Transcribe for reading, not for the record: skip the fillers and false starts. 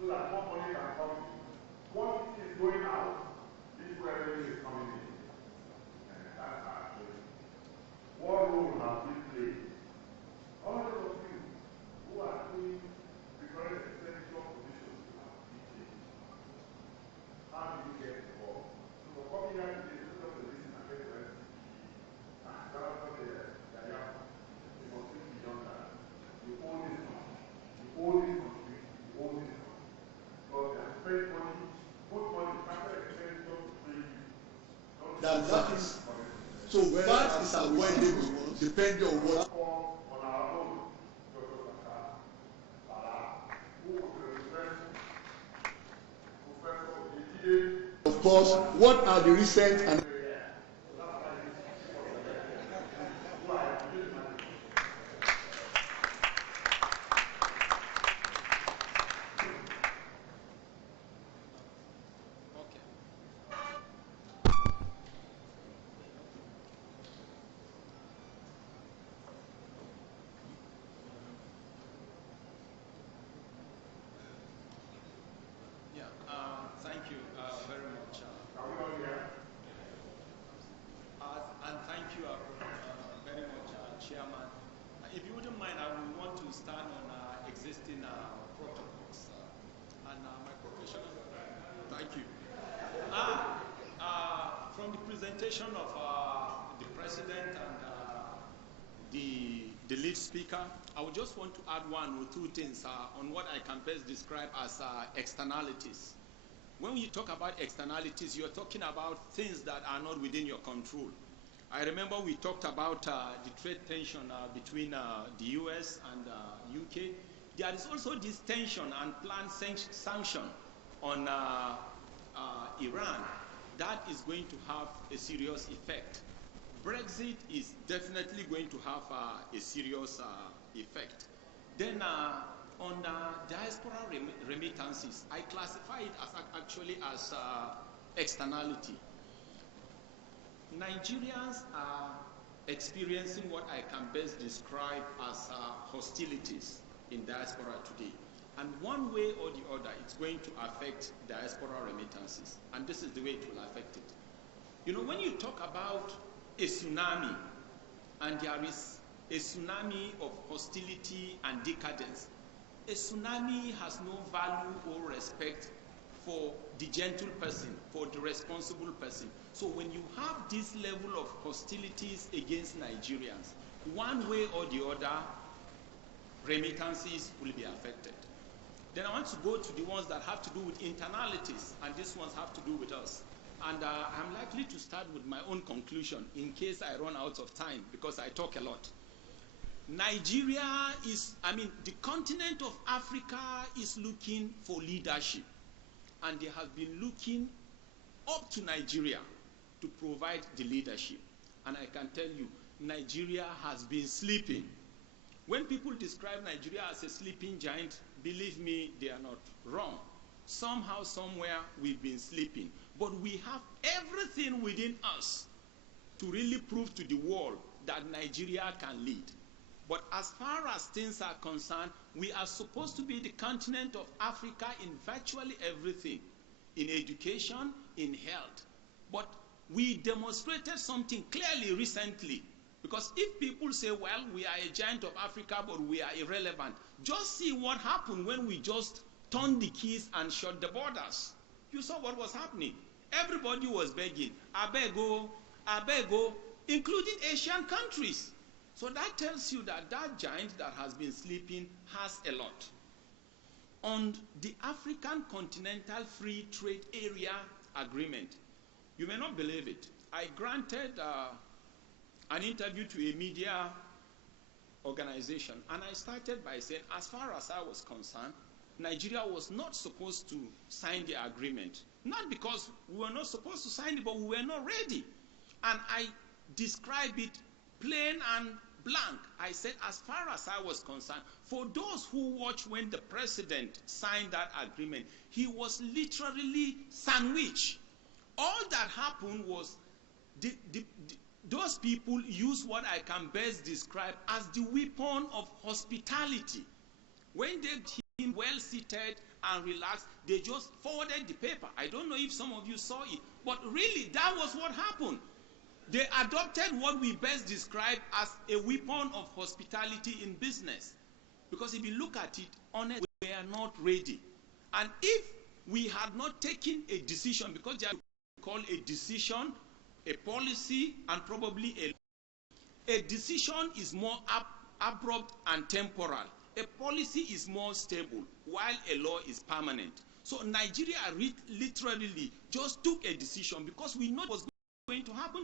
so that more money can come in. Once it is going out, this revenue is coming in. And that's our choice. What role have we played? All of you who are doing different essential positions in our teaching, how do you get involved? So for coming here today, just to listen and get the rest. And that's what they are. You must think beyond that. You own this country. You own this country. You own this country. Because they have spent money, put money, capital expenditure to train you. That is. So that is avoidable depending on what. On our own, who represents Professor. Of course, what are the recent and thank you very much. And thank you very much, Chairman. If you wouldn't mind, I would want to stand on existing protocols. And my professional, thank you. From the presentation of the President and the lead speaker, I would just want to add one or two things on what I can best describe as externalities. When you talk about externalities, you're talking about things that are not within your control. I remember we talked about the trade tension between the US and UK. There is also this tension and planned sanction on Iran. That is going to have a serious effect. Brexit is definitely going to have a serious effect. Then on diaspora remittances, I classify it as actually as externality. Nigerians are experiencing what I can best describe as hostilities in diaspora today. And one way or the other, it's going to affect diaspora remittances. And this is the way it will affect it. You know, when you talk about a tsunami, and there is a tsunami of hostility and decadence, a tsunami has no value or respect for the gentle person, for the responsible person. So when you have this level of hostilities against Nigerians, one way or the other, remittances will be affected. Then I want to go to the ones that have to do with internalities, and these ones have to do with us. And I'm likely to start with my own conclusion in case I run out of time, because I talk a lot. Nigeria is, the continent of Africa is looking for leadership. And they have been looking up to Nigeria to provide the leadership. And I can tell you, Nigeria has been sleeping. When people describe Nigeria as a sleeping giant, believe me, they are not wrong. Somehow, somewhere, we've been sleeping. But we have everything within us to really prove to the world that Nigeria can lead. But as far as things are concerned, we are supposed to be the continent of Africa in virtually everything, in education, in health. But we demonstrated something clearly recently. Because if people say, well, we are a giant of Africa, but we are irrelevant, just see what happened when we just turned the keys and shut the borders. You saw what was happening. Everybody was begging, abego, abego, including Asian countries. So that tells you that that giant that has been sleeping has a lot. On the African Continental Free Trade Area Agreement, you may not believe it, I granted an interview to a media organization, and I started by saying, as far as I was concerned, Nigeria was not supposed to sign the agreement. Not because we were not supposed to sign it, but we were not ready. And I described it plain and blank. I said, as far as I was concerned, for those who watched when the president signed that agreement, he was literally sandwiched. All that happened was those people used what I can best describe as the weapon of hospitality. When they him well seated and relaxed. They just forwarded the paper. I don't know if some of you saw it, but really that was what happened. They adopted what we best describe as a weapon of hospitality in business. Because if you look at it, honestly, we are not ready. And if we had not taken a decision, because they are called a decision, a policy, and probably a decision is more abrupt and temporal. A policy is more stable, while a law is permanent. So Nigeria literally just took a decision because we know what was going to happen